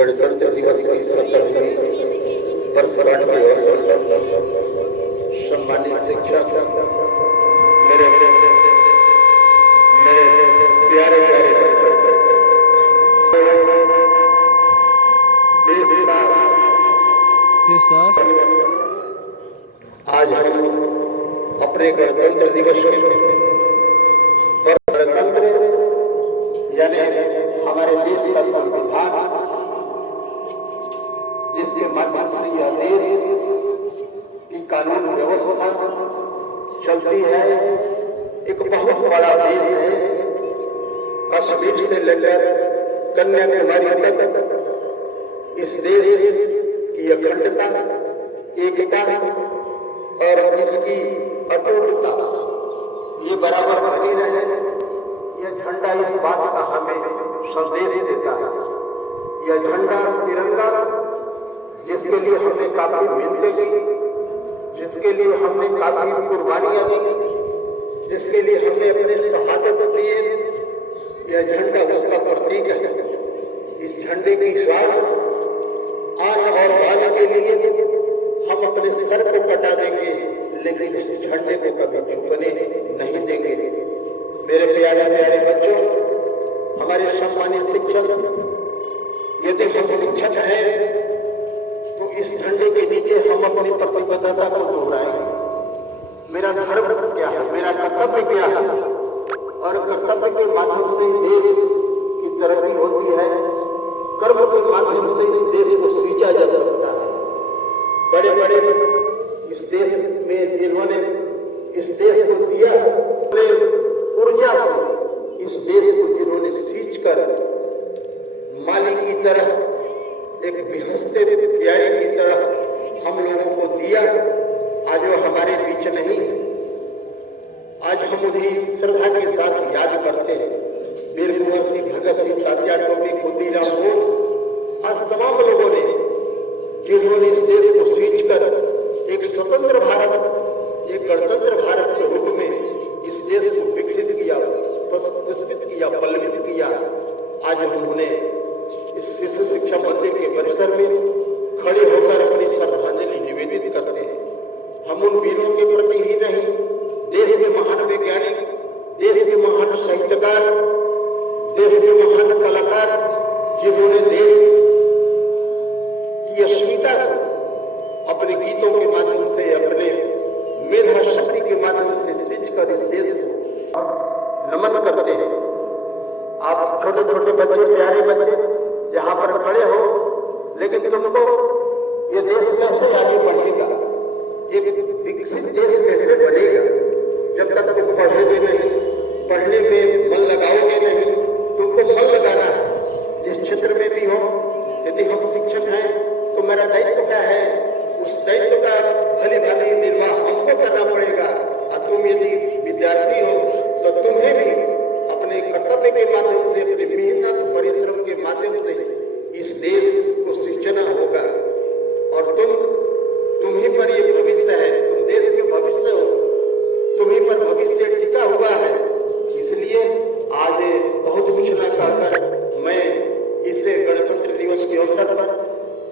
गणतंत्र दिवस की 70वीं वर्षगांठ के अवसर पर सम्मानित शिक्षक, मेरे प्यारे आज हम अपने गणतंत्र दिवस पर गणतंत्र यानी हमारे देश का संविधान, जिसके माध्यम से यह देश की कानून व्यवस्था चलती है, एक बहुत बड़ा देश है। कश्मीर से लेकर कन्याकुमारी तक इस देश की अखंडता, एकता और इसकी अटूटता ये बराबर बनी रहे। यह झंडा इस बात का हमें संदेश देता है। यह झंडा तिरंगा, जिसके लिए हमने काफी मेहनत की, जिसके लिए हमने काफी कुर्बानियां दी, जिसके लिए हमने अपने शहादत दिए, यह झंडा उसका प्रतीक है। इस झंडे की शान आन और बान के लिए हम अपने सर को कटा देंगे, लेकिन इस झंडे को कभी झुकने नहीं देंगे। मेरे प्यारे प्यारे बच्चों, हमारे सम्मानित शिक्षक, यदि हम शिक्षक हैं तो इस झंडे के नीचे हम अपनी प्रतिबद्धता को दोहराएंगे। मेरा धर्म क्या है, मेरा कर्तव्य क्या है, और कर्तव्य के माध्यम से देश की तरक्की होती है। कर्म के माध्यम से इस देश को सींचा जा सकता है। बड़े बड़े इस देश में जिन्होंने इस देश को दिया, ऊर्जा से इस देश को जिन्होंने सींच कर माली की तरह, एक बिहसते प्यारे की तरह हम लोगों को दिया, आज वो हमारे बीच नहीं। आज हम उन्हें श्रद्धा के साथ याद करते हैं। वीर कुंवर सिंह, भगत सिंह, तात्या टोपे, खुदीराम बोस, आज तमाम लोगों ने जिन्होंने इस देश को सींच कर एक स्वतंत्र भारत, एक गणतंत्र भारत के रूप में इस देश को विकसित किया, पुरस्कृत किया, पल्लवित किया। आज हम उन्हें इस शिशु शिक्षा मंदिर के परिसर में खड़े होकर अपनी श्रद्धांजलि निवेदित करते हैं। हम उन वीरों के प्रति ही नहीं, देश के महान वैज्ञानिक, देश के महान साहित्यकार, देश के महान कलाकार, जिन्होंने देश की अस्मिता अपने गीतों के माध्यम से, अपने मेधा शक्ति के माध्यम से सींच कर इस देश को नमन करते हैं। आप छोटे छोटे बच्चे, प्यारे बच्चे यहाँ पर खड़े हो, लेकिन तुमको ये देश कैसे आगे बढ़ेगा, एक विकसित देश कैसे बनेगा, जब तक तुम पढ़ोगे नहीं, पढ़ने में मन लगाओगे नहीं। तुमको मन लगाना है, जिस क्षेत्र में भी हो। यदि हम शिक्षक हैं तो मेरा दायित्व क्या है, उस दायित्व का भली भांति निर्वाह हमको करना पड़ेगा। और तुम यदि विद्यार्थी हो तो तुम्हें भी अपने कर्तव्य के माध्यम से, अपने मेहनत परिश्रम के माध्यम से इस देश को सींचना होगा। और तुम्ही पर ये भविष्य है, तुम देश के भविष्य हो, तुम्ही पर भविष्य टिका हुआ है। इसलिए आज बहुत कुछ न कहकर मैं इस गणतंत्र दिवस के अवसर पर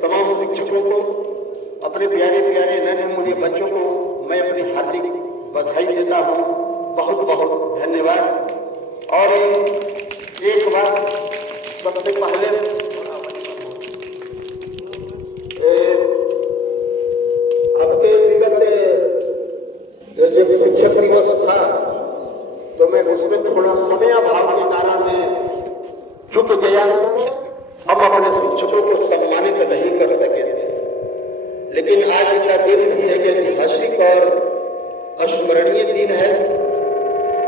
तमाम शिक्षकों को, अपने प्यारे प्यारे नन्हे मुन्ने बच्चों को मैं अपनी हार्दिक बधाई देता हूँ। बहुत बहुत धन्यवाद। और एक बात सबसे पहले, अब के विगत जब शिक्षक दिवस था तो मैं उसमें थोड़ा समय अभाव के कारण में चुप गया। हम अपने शिक्षकों को सम्मानित नहीं कर सके थे, लेकिन आज का दिन भी एक ऐतिहासिक और स्मरणीय दिन है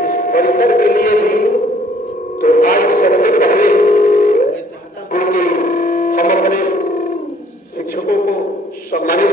इस परिसर के लिए भी। तो आज सबसे पहले हम अपने शिक्षकों को सम्मानित